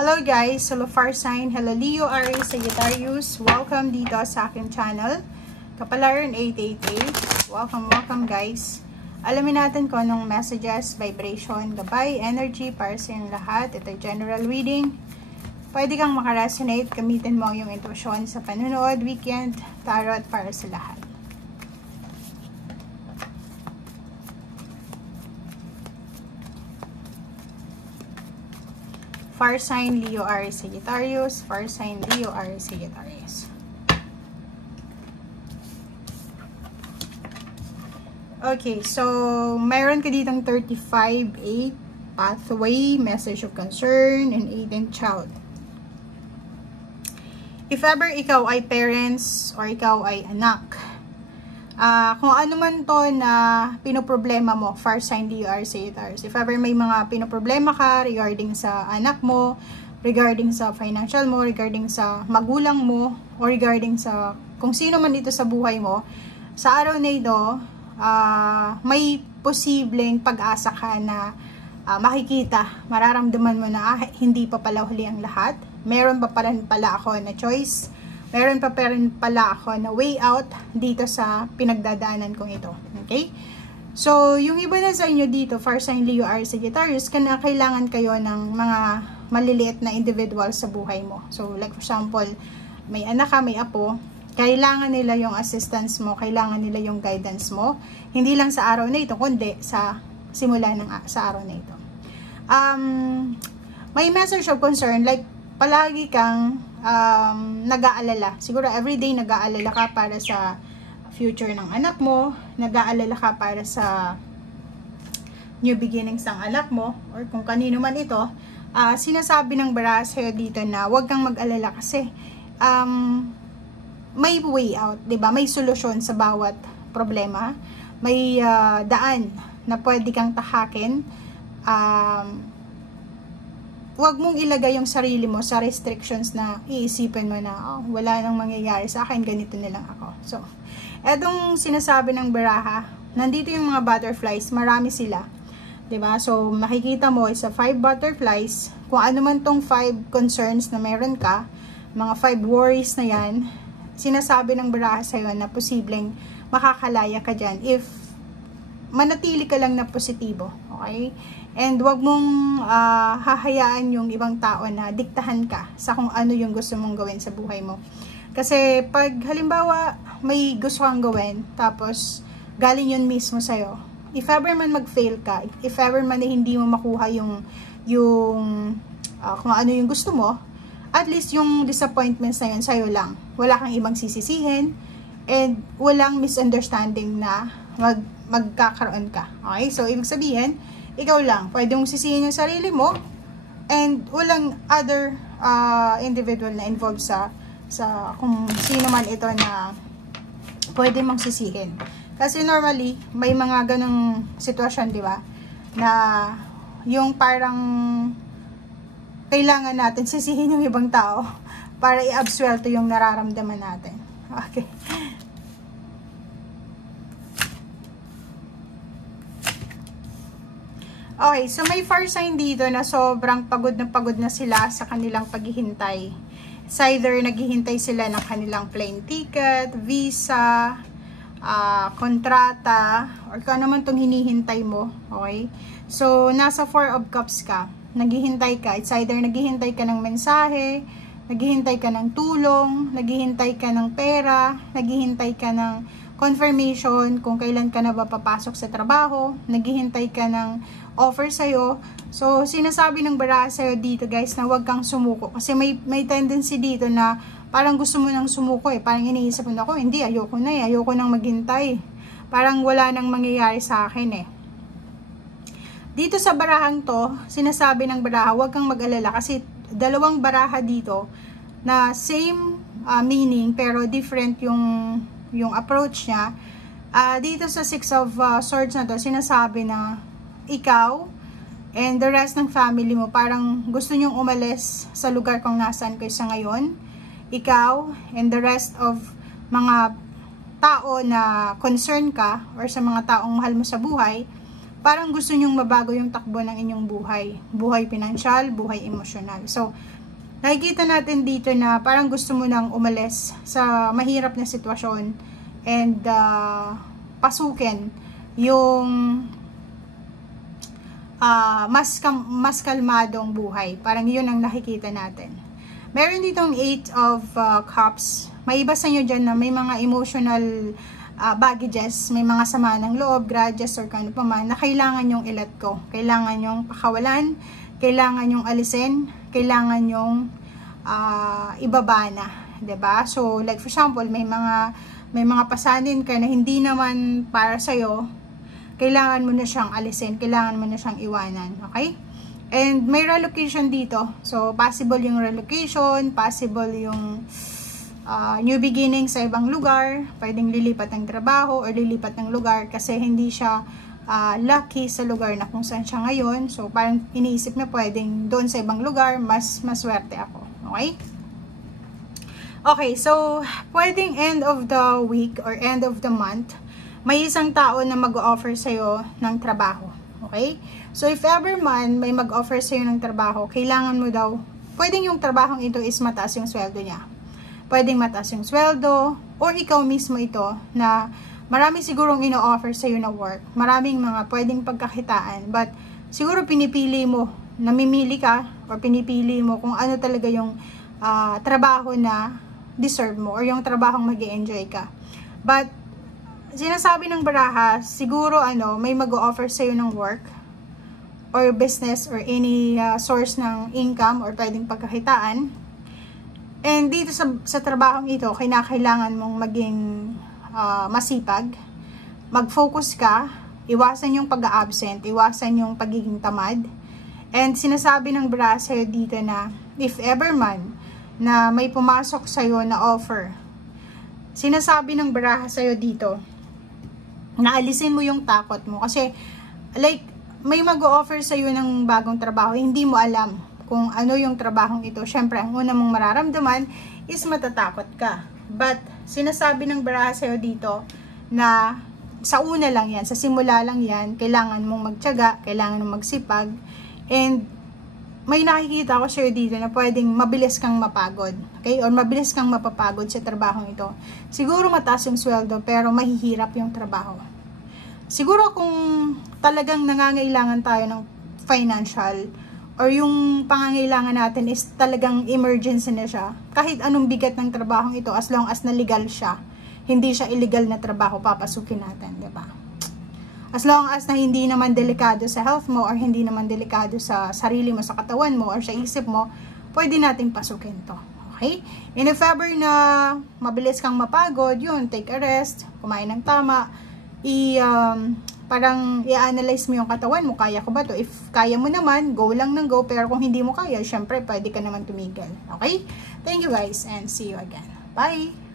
Hello guys, hello Fire Sign, hello Leo, Aries, Sagittarius. Welcome dito sa aking channel, Kapalaran 888. Welcome guys. Alamin natin kung anong messages, vibration, gabay, energy para sa inyong lahat. Ito ay general reading. Pwede kang makaresonate, gamitin mo yung intuition sa panunood, weekend, tarot para sa lahat. Fire sign, Leo, Aries, Sagittarius. Fire sign, Leo, Aries, Sagittarius. Okay, so mayroon ka ditong 35-8 pathway, message of concern, and 18 child. If ever ikaw ay parents or ikaw ay anak, kung ano man to na pinoproblema mo, Fire sign, Leo, Aries, Sagittarius. If ever may mga pinoproblema ka regarding sa anak mo, regarding sa financial mo, regarding sa magulang mo, or regarding sa kung sino man ito sa buhay mo, sa araw na ito, may posibleng pag-asa ka na makikita, mararamdaman mo na hindi pa pala huli ang lahat. Meron pa pala ako na choice. Meron pa rin pala ako na way out dito sa pinagdadaanan kong ito. Okay? So, yung iba na sa inyo dito, Fire sign, Leo, Aries, Sagittarius, kailangan kayo ng mga maliliit na individual sa buhay mo. So, like for example, may anak ka, may apo, kailangan nila yung assistance mo, kailangan nila yung guidance mo. Hindi lang sa araw na ito, kundi sa simula sa araw na ito. May message of concern, like palagi kang nag-aalala. Siguro everyday nag-aalala ka para sa future ng anak mo, nag-aalala ka para sa new beginnings ng anak mo, or kung kanino man ito. Sinasabi ng bara sa'yo dito na huwag kang mag-alala kasi may way out, 'di ba? May solusyon sa bawat problema. May daan na pwede kang tahakin. Huwag mong ilagay yung sarili mo sa restrictions na iisipin mo na wala nang mangyayari sa akin, ganito na lang ako. So, etong sinasabi ng baraha, nandito yung mga butterflies, marami sila. 'Di ba? So, makikita mo isa 5 butterflies, kung ano man tong 5 concerns na meron ka, mga 5 worries na yan, sinasabi ng baraha sa'yo na posibleng makakalaya ka dyan if manatili ka lang na positibo. Okay? And wag mong hahayaan yung ibang tao na diktahan ka sa kung ano yung gusto mong gawin sa buhay mo. Kasi pag halimbawa may gusto kang gawin, tapos galing yun mismo sa'yo, if ever man mag-fail ka, if ever man hindi mo makuha yung kung ano yung gusto mo, at least yung disappointments na yun sa'yo lang. Wala kang ibang sisisihin, and walang misunderstanding na magkakaroon ka. Okay? So, ibig sabihin, ikaw lang. Pwede mong sisihin yung sarili mo, and walang other individual na involved sa kung sino man ito na pwede mong sisihin. Kasi normally, may mga ganong sitwasyon, di ba? Na yung parang kailangan natin sisihin yung ibang tao para i-absuelto yung nararamdaman natin. Okay. Okay, so may fire sign dito na sobrang pagod na sila sa kanilang paghihintay. It's either naghihintay sila ng kanilang plane ticket, visa, kontrata, or kung ano man itong hinihintay mo. Okay? So, nasa 4 of cups ka. Naghihintay ka. It's either naghihintay ka ng mensahe, naghihintay ka ng tulong, naghihintay ka ng pera, naghihintay ka ng confirmation kung kailan ka na ba papasok sa trabaho, naghihintay ka ng offer sa'yo. So, sinasabi ng baraha sa'yo dito guys na huwag kang sumuko. Kasi may tendency dito na parang gusto mo nang sumuko eh. Parang iniisip mo na ako, hindi, ayoko na eh. Ayoko nang maghintay. Parang wala nang mangyayari sa akin eh. Dito sa barahang to, sinasabi ng baraha, huwag kang mag-alala kasi dalawang baraha dito na same meaning pero different yung approach niya. Dito sa 6 of Swords na to, sinasabi na ikaw and the rest ng family mo parang gusto nyong umalis sa lugar kung nasaan kayo sa ngayon. Ikaw and the rest of mga tao na concern ka or sa mga taong mahal mo sa buhay, parang gusto nyong mabago yung takbo ng inyong buhay. Buhay pinansyal, buhay emosyonal. So, nakikita natin dito na parang gusto mo nang umalis sa mahirap na sitwasyon and pasukin yung mas kalmadong buhay. Parang yun ang nakikita natin. Meron ditong 8 of Cups. May iba sa inyo dyan na may mga emotional baggages, may mga sama ng loob, grudges, or kano pa man, na kailangan yung i-let go. Kailangan yung pakawalan, kailangan yung alisin, kailangan yung ibaba na. 'Di ba? So, like for example, may mga pasanin ka na hindi naman para sa'yo, kailangan mo na siyang alisin, kailangan mo na siyang iwanan. Okay? And may relocation dito. So, possible yung relocation, possible yung new beginning sa ibang lugar, pwedeng lilipat ng trabaho or lilipat ng lugar kasi hindi siya lucky sa lugar na kung saan siya ngayon. So, parang iniisip niya pwedeng doon sa ibang lugar, mas maswerte ako. Okay? Okay, so, pwedeng end of the week or end of the month, may isang tao na mag-offer sa'yo ng trabaho. Okay? So, if ever man may mag-offer sa'yo ng trabaho, kailangan mo daw, pwedeng yung trabahong ito is mataas yung sweldo niya. Pwedeng mataas yung sweldo, or ikaw mismo ito, na marami sigurong ino-offer sa'yo na work. Maraming mga pwedeng pagkakitaan, but siguro pinipili mo, namimili ka, or pinipili mo kung ano talaga yung trabaho na deserve mo, or yung trabahong mag-i-enjoy ka. But, sinasabi ng baraha, siguro may mag-o-offer sa'yo ng work, or business, or any source ng income, or pwedeng pagkakitaan. And dito sa trabahong ito, kinakailangan mong maging masipag, mag-focus ka, iwasan yung pag-absent, iwasan yung pagiging tamad. And sinasabi ng baraha sa'yo dito na, if ever man, na may pumasok sa'yo na offer, sinasabi ng baraha sa'yo dito, na alisin mo yung takot mo. Kasi, like, may mag-o-offer sa'yo ng bagong trabaho, hindi mo alam kung ano yung trabahong ito. Syempre, ang una mong mararamdaman is matatakot ka. But, sinasabi ng baraha sa'yo dito na sa una lang yan, sa simula lang yan, kailangan mong magtiyaga, kailangan mong magsipag, and may nakikita ko sa'yo dito na pwedeng mabilis kang mapagod. Okay? Or mabilis kang mapapagod sa trabahong ito. Siguro mataas yung sweldo, pero mahihirap yung trabaho. Siguro kung talagang nangangailangan tayo ng financial, or yung pangangailangan natin is talagang emergency na siya, kahit anong bigat ng trabahong ito, as long as na legal siya, hindi siya illegal na trabaho, papasukin natin, diba? As long as na hindi naman delikado sa health mo, or hindi naman delikado sa sarili mo, sa katawan mo, or sa isip mo, pwede nating pasukin to. Okay? And if ever na mabilis kang mapagod, yun, take a rest, kumain ng tama, parang i-analyze mo yung katawan mo, kaya ko ba to? If kaya mo naman, go lang ng go, pero kung hindi mo kaya, syempre, pwede ka naman tumigil. Okay? Thank you guys, and see you again. Bye!